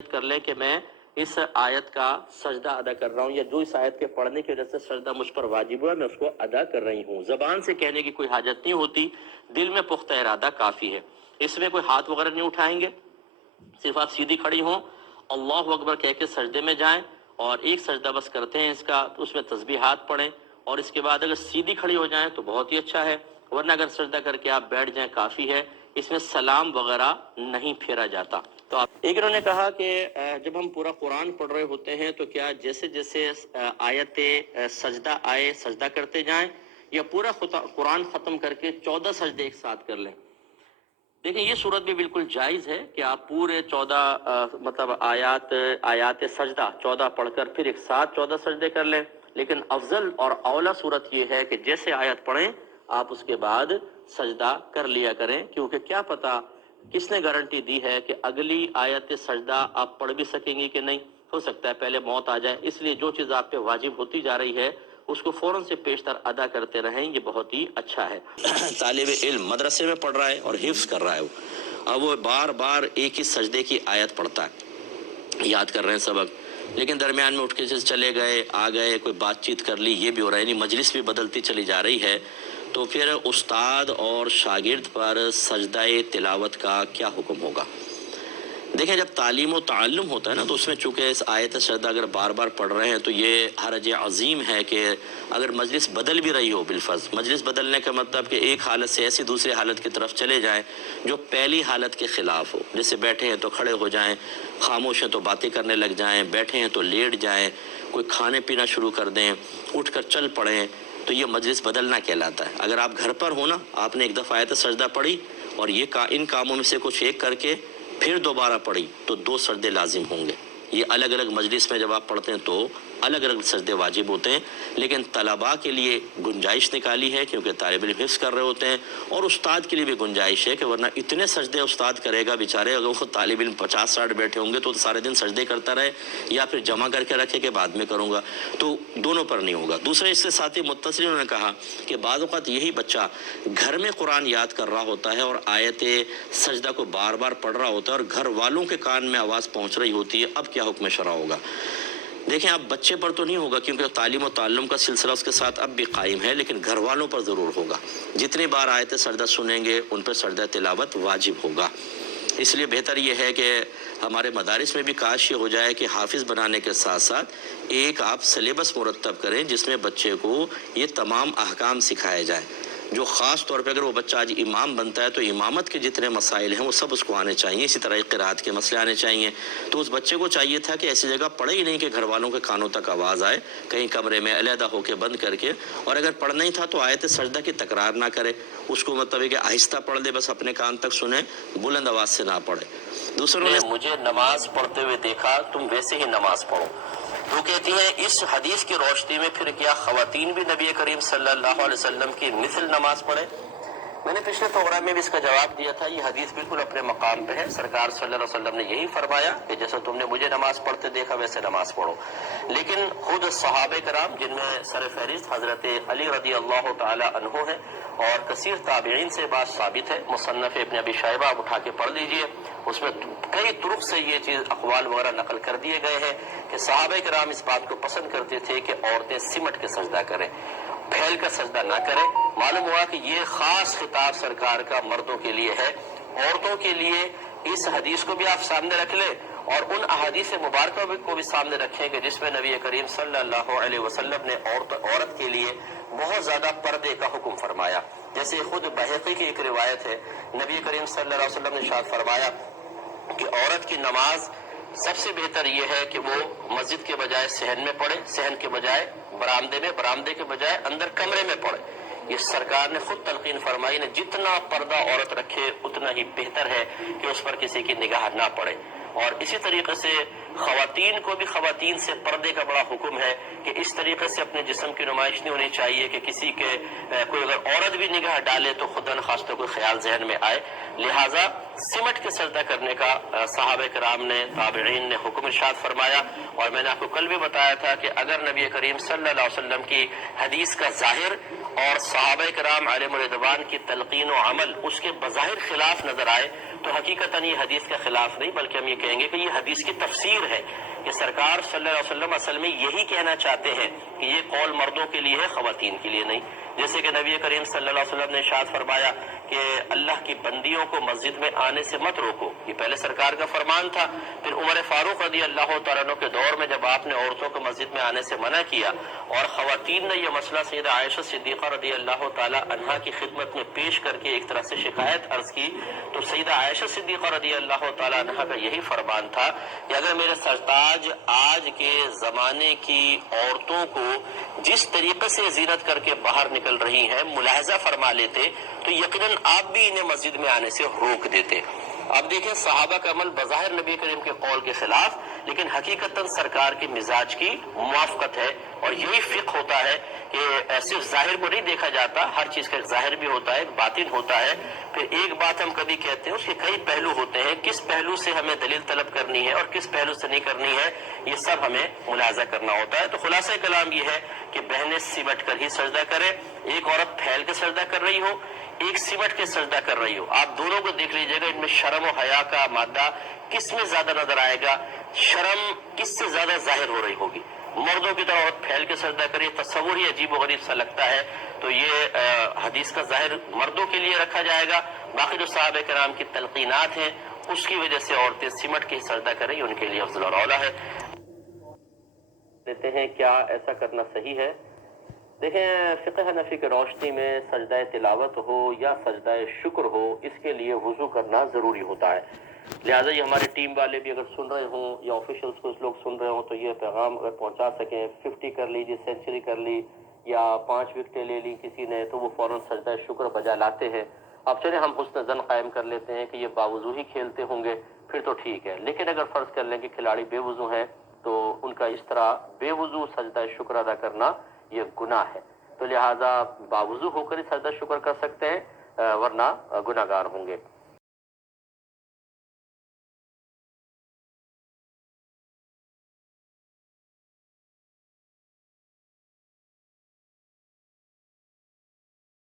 کر لیں کہ میں اس آیت کا سجدہ ادا کر رہا ہوں، یا جو اس آیت کے پڑھنے کی وجہ سے سجدہ مجھ پر واجب ہوا میں اس کو ادا کر رہی ہوں۔ زبان سے کہنے کی کوئی حاجت نہیں ہوتی، دل میں پختہ ارادہ کافی ہے۔ اس میں کوئی ہاتھ وغیرہ نہیں اٹھائیں گے، صرف آپ سیدھی کھڑی ہوں، اللہ اکبر کہہ کے سجدے میں جائیں، اور ایک سجدہ بس کرتے ہیں اس کا، تو اس میں تسبیحات پڑھیں، اور اس کے بعد اگر سیدھی کھڑی ہو جائیں تو بہت ہی اچھا ہے، ورنہ اگر سجدہ کر کے آپ بیٹھ جائیں کافی ہے۔ اس میں سلام وغیرہ نہیں پھیرا جاتا۔ تو ایک انہوں نے کہا کہ جب ہم پورا قرآن پڑھ رہے ہوتے ہیں تو کیا جیسے جیسے آیت سجدہ آئے سجدہ کرتے جائیں، یا پورا قرآن ختم کر کے 14 سجدے ایک ساتھ کر لیں؟ دیکھیں یہ صورت بھی بالکل جائز ہے کہ آپ پورے 14 مطلب آیات سجدہ 14 پڑھ کر پھر ایک ساتھ 14 سجدے کر لیں، لیکن افضل اور اولا صورت یہ ہے کہ جیسے آیت پڑھیں آپ اس کے بعد سجدہ کر لیا کریں، کیونکہ کیا پتہ کس نے گارنٹی دی ہے کہ اگلی آیت سجدہ آپ پڑھ بھی سکیں گی کہ نہیں، ہو سکتا ہے پہلے موت آ جائے، اس لیے جو چیز آپ پہ واجب ہوتی جا رہی ہے اس کو فوراً سے پیشتر ادا کرتے رہیں، یہ بہت ہی اچھا ہے۔ طالب علم مدرسے میں پڑھ رہا ہے اور حفظ کر رہا ہے، اب وہ بار بار ایک ہی سجدے کی آیت پڑھتا ہے، یاد کر رہے ہیں سبق، لیکن درمیان میں اٹھ کے چلے گئے، آ گئے، کوئی بات چیت کر لی، یہ بھی ہو رہا ہے، یعنی مجلس بھی بدلتی چلی جا رہی ہے، تو پھر استاد اور شاگرد پر سجدہ تلاوت کا کیا حکم ہوگا؟ دیکھیں جب تعلیم و تعلم ہوتا ہے نا، تو اس میں چونکہ اس آیت سجدہ اگر بار بار پڑھ رہے ہیں تو یہ حرج عظیم ہے کہ اگر مجلس بدل بھی رہی ہو، بالفرض مجلس بدلنے کا مطلب کہ ایک حالت سے ایسی دوسری حالت کی طرف چلے جائیں جو پہلی حالت کے خلاف ہو، جیسے بیٹھے ہیں تو کھڑے ہو جائیں، خاموش ہیں تو باتیں کرنے لگ جائیں، بیٹھے ہیں تو لیٹ جائیں، کوئی کھانے پینا شروع کر دیں، اٹھ کر چل پڑیں، تو یہ مجلس بدلنا کہلاتا ہے۔ اگر آپ گھر پر ہو نا، آپ نے ایک دفعہ آیت سجدہ پڑھی اور یہ ان کاموں میں سے کچھ ایک کر کے پھر دوبارہ پڑھی تو 2 سجدے لازم ہوں گے۔ یہ الگ الگ مجلس میں جب آپ پڑھتے ہیں تو الگ الگ سجدے واجب ہوتے ہیں، لیکن طلباء کے لیے گنجائش نکالی ہے کیونکہ طالب علم حفظ کر رہے ہوتے ہیں، اور استاد کے لیے بھی گنجائش ہے کہ ورنہ اتنے سجدے استاد کرے گا بیچارے، اگر وہ طالب علم 50-60 بیٹھے ہوں گے تو سارے دن سجدے کرتا رہے، یا پھر جمع کر کے رکھے کہ بعد میں کروں گا، تو دونوں پر نہیں ہوگا۔ دوسرے اس سے ساتھ ہی متصل انہوں نے کہا کہ بعض اوقات یہی بچہ گھر میں قرآن یاد کر رہا ہوتا ہے اور آیت سجدہ کو بار بار پڑھ رہا ہوتا ہے اور گھر والوں کے کان میں آواز پہنچ رہی ہوتی ہے، اب کیا حکم شرع ہوگا؟ دیکھیں اب بچے پر تو نہیں ہوگا کیونکہ تعلیم و تعلم کا سلسلہ اس کے ساتھ اب بھی قائم ہے، لیکن گھر والوں پر ضرور ہوگا۔ جتنی بار آیت سجدہ سنیں گے ان پر سجدہ تلاوت واجب ہوگا۔ اس لیے بہتر یہ ہے کہ ہمارے مدارس میں بھی کاش یہ ہو جائے کہ حافظ بنانے کے ساتھ ساتھ ایک آپ سلیبس مرتب کریں جس میں بچے کو یہ تمام احکام سکھائے جائیں، جو خاص طور پہ اگر وہ بچہ آج امام بنتا ہے تو امامت کے جتنے مسائل ہیں وہ سب اس کو آنے چاہیے، اسی طرح قرات کے مسئلے آنے چاہیے۔ تو اس بچے کو چاہیے تھا کہ ایسی جگہ پڑھے ہی نہیں کہ گھر والوں کے کانوں تک آواز آئے، کہیں کمرے میں علیحدہ ہو کے بند کر کے، اور اگر پڑھنا ہی تھا تو آیت سجدہ کی تکرار نہ کرے، اس کو مطلب ہے کہ آہستہ پڑھ لے، بس اپنے کان تک سنیں، بلند آواز سے نہ پڑھے۔ دوسروں نے مجھے نماز پڑھتے ہوئے دیکھا، تم ویسے ہی نماز پڑھو۔ وہ کہتی ہیں اس حدیث کی روشنی میں پھر کیا خواتین بھی نبی کریم صلی اللہ علیہ وسلم کی مثل نماز پڑھیں؟ میں نے پچھلے پروگرام میں بھی اس کا جواب دیا تھا، یہ حدیث بالکل اپنے مقام پہ ہے، سرکار صلی اللہ علیہ وسلم نے یہی فرمایا کہ جیسے تم نے مجھے نماز پڑھتے دیکھا ویسے نماز پڑھو۔ لیکن خود صحابہ کرام جن میں سر فہرست حضرت علی رضی اللہ تعالی عنہ ہے، اور کثیر تابعین سے بات ثابت ہے، مصنف ابن ابی شیبہ آپ اٹھا کے پڑھ لیجئے، اس میں کئی طرق سے یہ چیز اقوال وغیرہ نقل کر دیے گئے ہیں کہ صحابہ کرام اس بات کو پسند کرتے تھے کہ عورتیں سمٹ کے سجدہ کریں، پھیل کر سجدہ نہ کریں۔ معلوم ہوا کہ یہ خاص خطاب سرکار کا مردوں کے لیے ہے، عورتوں کے لیے اس حدیث کو بھی آپ سامنے رکھ لیں اور ان احادیث مبارکہ کو بھی سامنے رکھیں کہ جس میں نبی کریم صلی اللہ علیہ وسلم نے عورت کے لیے بہت زیادہ پردے کا حکم فرمایا۔ جیسے خود بہقی کی ایک روایت ہے، نبی کریم صلی اللہ علیہ وسلم نے ارشاد فرمایا کہ عورت کی نماز سب سے بہتر یہ ہے کہ وہ مسجد کے بجائے صحن میں پڑھے، صحن کے بجائے برآمدے میں، برآمدے کے بجائے اندر کمرے میں پڑھے۔ یہ سرکار نے خود تلقین فرمائی نے، جتنا پردہ عورت رکھے اتنا ہی بہتر ہے کہ اس پر کسی کی نگاہ نہ پڑے۔ اور اسی طریقے سے خواتین کو بھی خواتین سے پردے کا بڑا حکم ہے کہ اس طریقے سے اپنے جسم کی نمائش نہیں ہونی چاہیے کہ کسی کے کوئی اگر عورت بھی نگاہ ڈالے تو خدا نخواستہ کوئی خیال ذہن میں آئے۔ لہٰذا سمٹ کے سجدہ کرنے کا صحابہ کرام نے، تابعین نے حکم ارشاد فرمایا۔ اور میں نے آپ کو کل بھی بتایا تھا کہ اگر نبی کریم صلی اللہ علیہ وسلم کی حدیث کا ظاہر اور صحابہ کرام علیہم الرضوان کی تلقین و عمل اس کے بظاہر خلاف نظر آئے تو حقیقتاً یہ حدیث کے خلاف نہیں، بلکہ ہم یہ کہیں گے کہ یہ حدیث کی تفسیر ہے کہ سرکار صلی اللہ علیہ وسلم اصل میں یہی کہنا چاہتے ہیں کہ یہ قول مردوں کے لیے ہے، خواتین کے لیے نہیں. جیسے کہ نبی کریم صلی اللہ علیہ وسلم نے ارشاد فرمایا کہ اللہ کی بندیوں کو مسجد میں آنے سے مت روکو. یہ پہلے سرکار کا فرمان تھا. پھر عمر فاروق رضی اللہ تعالیٰ عنہ کے دور میں جب آپ نے عورتوں کو مسجد میں آنے سے منع کیا اور خواتین نے یہ مسئلہ سیدہ عائشہ صدیقہ رضی اللہ تعالیٰ عنہا کی خدمت میں پیش کر کے ایک طرح سے شکایت عرض کی، تو سیدہ عائشہ صدیقہ رضی اللہ تعالیٰ عنہا کا یہی فرمان تھا کہ اگر میرے سرتاج آج کے زمانے کی عورتوں کو جس طریقے سے زینت کر کے باہر نکل رہی ہیں ملاحظہ فرما لیتے تو یقیناً آپ بھی انہیں مسجد میں آنے سے روک دیتے. اب دیکھیں صحابہ کا عمل بظاہر نبی کریم کے قول کے خلاف، لیکن حقیقتاً سرکار کے مزاج کی موافقت ہے. اور یہی فقہ ہوتا ہے کہ صرف ظاہر کو نہیں دیکھا جاتا، ہر چیز کا ایک ظاہر بھی ہوتا ہے، ایک باطن ہوتا ہے. پھر ایک بات ہم کبھی کہتے ہیں اس کے کئی پہلو ہوتے ہیں، کس پہلو سے ہمیں دلیل طلب کرنی ہے اور کس پہلو سے نہیں کرنی ہے، یہ سب ہمیں ملاحظہ کرنا ہوتا ہے. تو خلاصہ کلام یہ ہے کہ بہنیں سمٹ کر ہی سجدہ کریں. ایک عورت پھیل کے سجدہ کر رہی ہو، ایک سمٹ کے سجدہ کر رہی ہو، آپ دونوں کو دیکھ لیجئے گا ان میں شرم و حیا کا مادہ کس میں زیادہ نظر آئے گا، شرم کس سے زیادہ ظاہر ہو رہی ہوگی. مردوں کی طرح عورت پھیل کے سجدہ کریے، تصور ہی عجیب و غریب سا لگتا ہے. تو یہ حدیث کا ظاہر مردوں کے لیے رکھا جائے گا. باقی جو صحابہ کرام کی تلقینات ہیں اس کی وجہ سے عورتیں سمٹ کے سجدہ کریں، ان کے لیے افضل اور اولیٰ ہے. لیتے ہیں کیا ایسا کرنا صحیح ہے؟ دیکھیں فقہ حنفی کی روشنی میں سجدہ تلاوت ہو یا سجدہ شکر ہو، اس کے لیے وضو کرنا ضروری ہوتا ہے. لہٰذا یہ ہمارے ٹیم والے بھی اگر سن رہے ہوں یا آفیشلس کچھ لوگ سن رہے ہوں تو یہ پیغام اگر پہنچا سکیں، 50 کر لیجیے، سینچری کر لی یا 5 وکٹیں لے لی کسی نے تو وہ فوراً سجدہ شکر بجا لاتے ہیں. اب چلیں ہم حسن ظن قائم کر لیتے ہیں کہ یہ باوضو ہی کھیلتے ہوں گے، پھر تو ٹھیک ہے. لیکن اگر فرض کر لیں کہ کھلاڑی بے وضو ہیں تو ان کا اس طرح بے وضو سجدہ شکر ادا کرنا یہ گناہ ہے. تو لہٰذا باوضو ہو کر ہی سجدہ شکر کر سکتے ہیں ورنہ گناہگار ہوں گے.